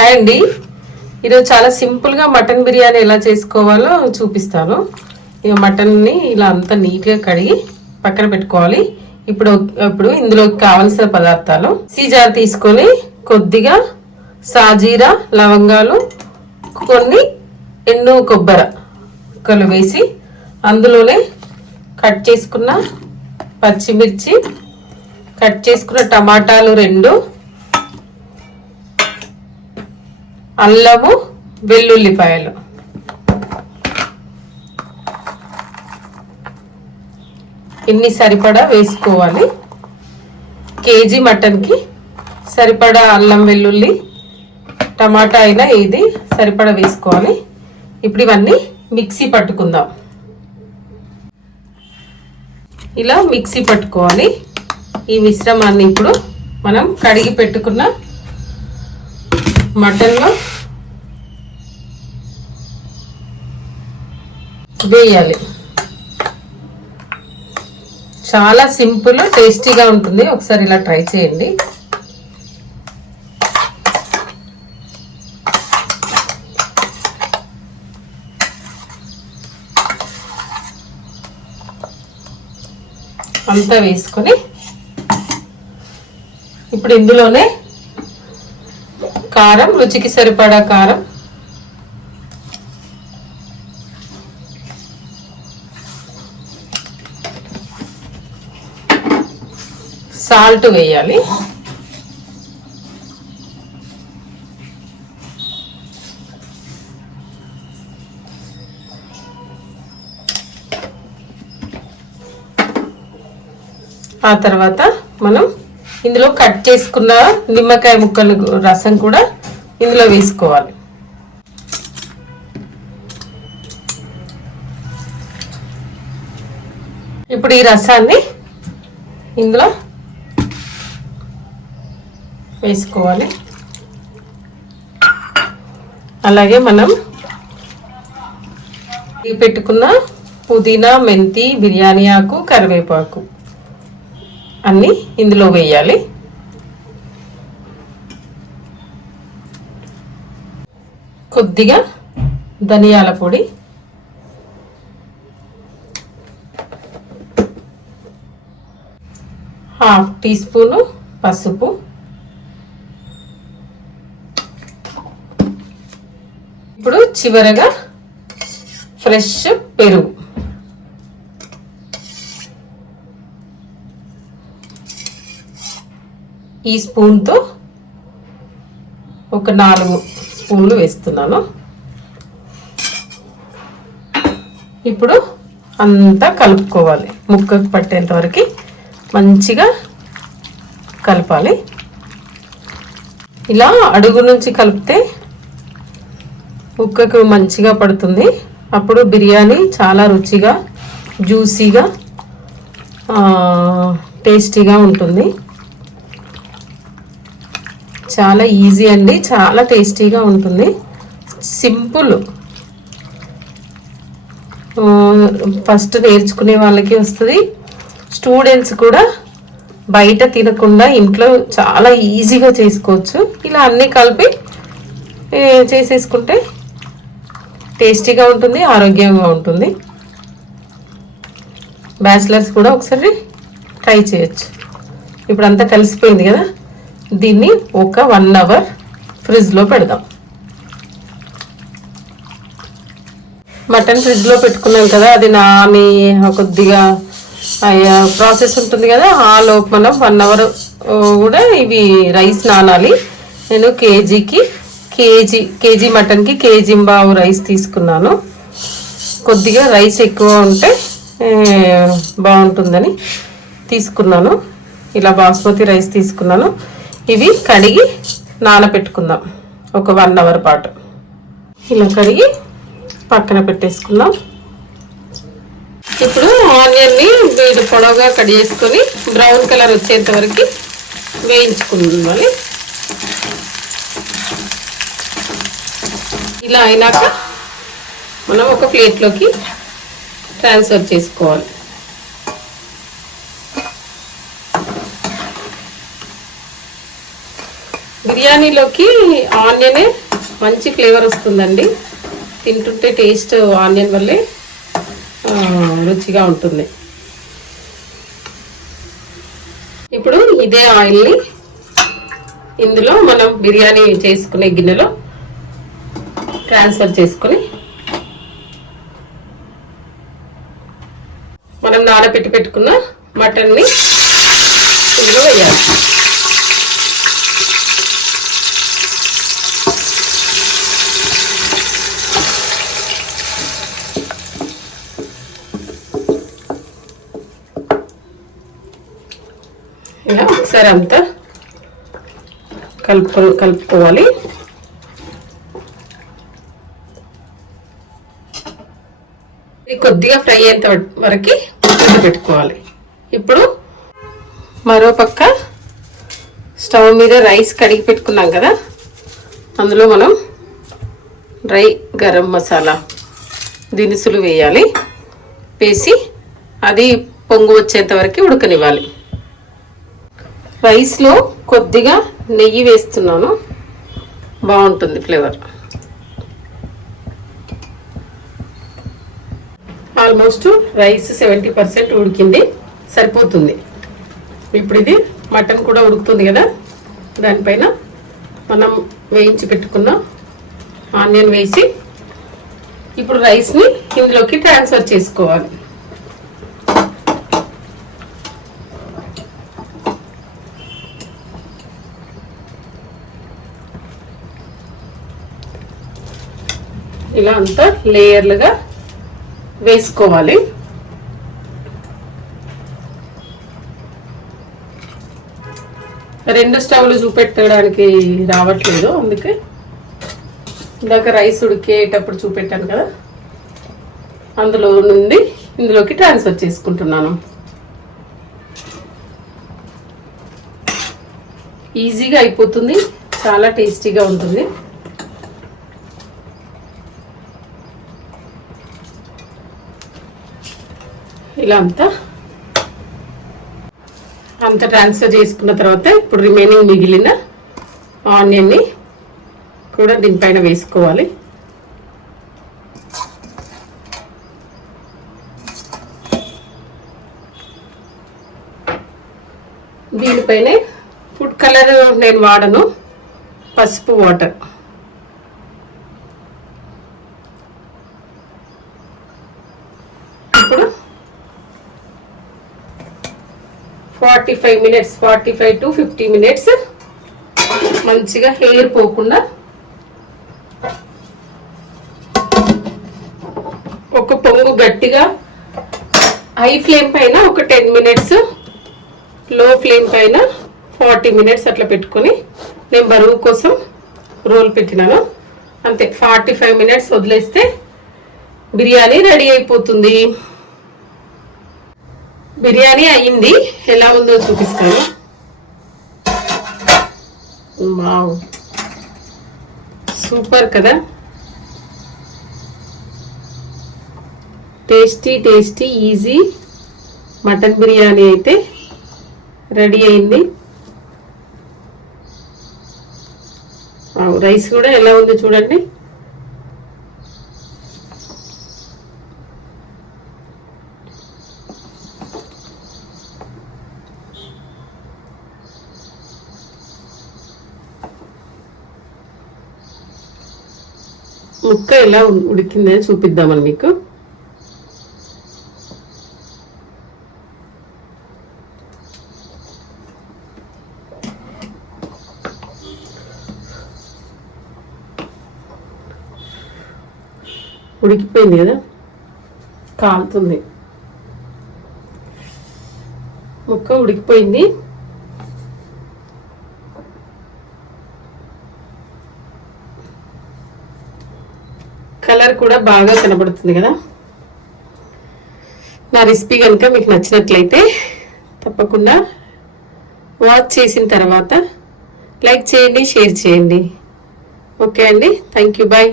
Hi అండి, ఈరోజు చాలా సింపుల్గా మటన్ బిర్యానీ ఎలా చేసుకోవాలో చూపిస్తాను. ఇక మటన్ని ఇలా అంతా నీట్గా కడిగి పక్కన పెట్టుకోవాలి. ఇప్పుడు ఇందులోకి కావలసిన పదార్థాలు: సీజార్ తీసుకొని కొద్దిగా సాజీరా, లవంగాలు, కొన్ని ఎండు కొబ్బరి వేసి అందులోనే కట్ చేసుకున్న పచ్చిమిర్చి, కట్ చేసుకున్న టమాటాలు 2, అల్లము, వెల్లుల్లిపాయలు, ఇన్ని సరిపడా వేసుకోవాలి. కేజీ మటన్కి సరిపడా అల్లం, వెల్లుల్లి, టమాటా అయినా ఇది సరిపడా వేసుకోవాలి. ఇప్పుడు ఇవన్నీ మిక్సీ పట్టుకుందాం. ఇలా మిక్సీ పట్టుకోవాలి. ఈ మిశ్రమాన్ని ఇప్పుడు మనం కడిగి పెట్టుకున్న మటన్లో వేయాలి. చాలా సింపుల్, టేస్టీగా ఉంటుంది. ఒకసారి ఇలా ట్రై చేయండి. అంతా వేసుకొని ఇప్పుడు ఇందులోనే కారం, రుచికి సరిపడా కారం, సాల్ట్ వేయాలి. ఆ తర్వాత మనం ఇందులో కట్ చేసుకున్న నిమ్మకాయ ముక్కలు రసం కూడా ఇందులో వేసుకోవాలి. ఇప్పుడు ఈ రసాన్ని ఇందులో వేసుకోవాలి. అలాగే మనం పెట్టుకున్న పుదీనా, మెంతి, బిర్యానీ ఆకు, కరివేపాకు అన్నీ ఇందులో వేయాలి. కొద్దిగా ధనియాల పొడి, హాఫ్ టీ స్పూను పసుపు, ఇప్పుడు చివరగా ఫ్రెష్ పెరుగు. ఈ స్పూన్తో ఒక 4 స్పూన్లు వేస్తున్నాను. ఇప్పుడు అంతా కలుపుకోవాలి. ముక్కకు పట్టేంత వరకు మంచిగా కలపాలి. ఇలా అడుగు నుంచి కలిపితే ముక్కకు మంచిగా పడుతుంది. అప్పుడు బిర్యానీ చాలా రుచిగా, జ్యూసీగా, టేస్టీగా ఉంటుంది. చాలా ఈజీ అండి, చాలా టేస్టీగా ఉంటుంది. సింపుల్. ఫస్ట్ నేర్చుకునే వాళ్ళకి వస్తుంది. స్టూడెంట్స్ కూడా బయట తినకుండా ఇంట్లో చాలా ఈజీగా చేసుకోవచ్చు. ఇలా అన్నీ కలిపి చేసేసుకుంటే టేస్టీగా ఉంటుంది, ఆరోగ్యంగా ఉంటుంది. బ్యాచిలర్స్ కూడా ఒకసారి ట్రై చేయొచ్చు. ఇప్పుడు అంతా కలిసిపోయింది కదా, దీన్ని ఒక 1 అవర్ ఫ్రిడ్జ్లో పెడదాం. మటన్ ఫ్రిడ్జ్లో పెట్టుకున్నాం కదా, అది నాని కొద్దిగా ప్రాసెస్ ఉంటుంది కదా, ఆ లోపు మనం 1 అవర్ కూడా ఇవి రైస్ నానాలి. నేను కేజీ మటన్కి కేజీ-1/2 రైస్ తీసుకున్నాను. కొద్దిగా రైస్ ఎక్కువ ఉంటే బాగుంటుందని తీసుకున్నాను. ఇలా బాస్మతి రైస్ తీసుకున్నాను. ఇవి కడిగి నానబెట్టుకుందాం ఒక 1 అవర్ పాటు. ఇలా కడిగి పక్కన పెట్టేసుకుందాం. ఇప్పుడు ఆనియన్ని పొడవుగా కట్ చేసుకొని బ్రౌన్ కలర్ వచ్చేంత వరకు వేయించుకుందాం. ఇలా అయినాక మనం ఒక ప్లేట్లోకి ట్రాన్స్ఫర్ చేసుకోవాలి. బిర్యానీలోకి ఆనియనే మంచి ఫ్లేవర్ వస్తుందండి. తింటుంటే టేస్ట్ ఆనియన్ వల్లే రుచిగా ఉంటుంది. ఇప్పుడు ఇదే ఆయిల్ని ఇందులో మనం బిర్యానీ చేసుకునే గిన్నెలో ట్రాన్స్ఫర్ చేసుకొని మనం నానబెట్టి పెట్టుకున్న మటన్ని ఇందులో వేయాలి. ఇలా ఒకసారి అంతా కలుపుకోవాలి. ఇది కొద్దిగా ఫ్రై అయ్యేంత వరకు పెట్టుకోవాలి. ఇప్పుడు మరో పక్క స్టవ్ మీద రైస్ కడిగి పెట్టుకున్నాం కదా, అందులో మనం డ్రై గరం మసాలా దినుసులు వేయాలి. వేసి అది పొంగు వచ్చేంత వరకు ఉడకనివ్వాలి. రైస్లో కొద్దిగా నెయ్యి వేస్తున్నాను, బాగుంటుంది ఫ్లేవర్. ఆల్మోస్ట్ రైస్ 70% ఉడికింది, సరిపోతుంది. ఇప్పుడు ఇది మటన్ కూడా ఉడుకుతుంది కదా, దానిపైన మనం వేయించి పెట్టుకున్న ఆనియన్ వేసి ఇప్పుడు రైస్ని ఇందులోకి ట్రాన్స్ఫర్ చేసుకోవాలి. ఇలా అంతా లేయర్లుగా వేసుకోవాలి. రెండు స్టవ్లు చూపెట్టడానికి రావట్లేదు, అందుకే ఇందాక రైస్ ఉడికేటప్పుడు చూపెట్టాను కదా, అందులో నుండి ఇందులోకి ట్రాన్స్ఫర్ చేసుకుంటున్నాను. ఈజీగా అయిపోతుంది, చాలా టేస్టీగా ఉంటుంది. ఇలా అంతా ట్రాన్స్ఫర్ చేసుకున్న తర్వాత ఇప్పుడు రిమైనింగ్ మిగిలిన ఆనియన్ని కూడా దీనిపైన వేసుకోవాలి. దీనిపైనే ఫుడ్ కలర్ నేను వాడను, పసుపు వాటర్. ఇప్పుడు 45 to 50 minutes మంచిగా హెయిర్ పోకుండా ఒక పొంగు గట్టిగా హై ఫ్లేమ్ పైన ఒక 10 minutes, లో ఫ్లేమ్ పైన 40 minutes అట్లా పెట్టుకొని నేను బరువు కోసం రోల్ పెట్టినాను. అంతే, 45 minutes వదిలేస్తే బిర్యానీ రెడీ అయిపోతుంది. బిర్యానీ అయ్యింది, ఎలా ఉందో చూపిస్తాను. వావ్, సూపర్ కదా. టేస్టీ ఈజీ మటన్ బిర్యానీ అయితే రెడీ అయింది. రైస్ కూడా ఎలా ఉంది చూడండి. ముక్క ఎలా ఉడికిందని చూపిద్దామని మీకు. ఉడికిపోయింది కదా, కాలుతుంది. ముక్క ఉడికిపోయింది. కలర్ కూడా బాగా కనబడుతుంది కదా. నా రెసిపీ కనుక మీకు నచ్చినట్లయితే తప్పకుండా వాచ్ చేసిన తర్వాత లైక్ చేయండి, షేర్ చేయండి. ఓకే అండి, థ్యాంక్ యూ, బాయ్.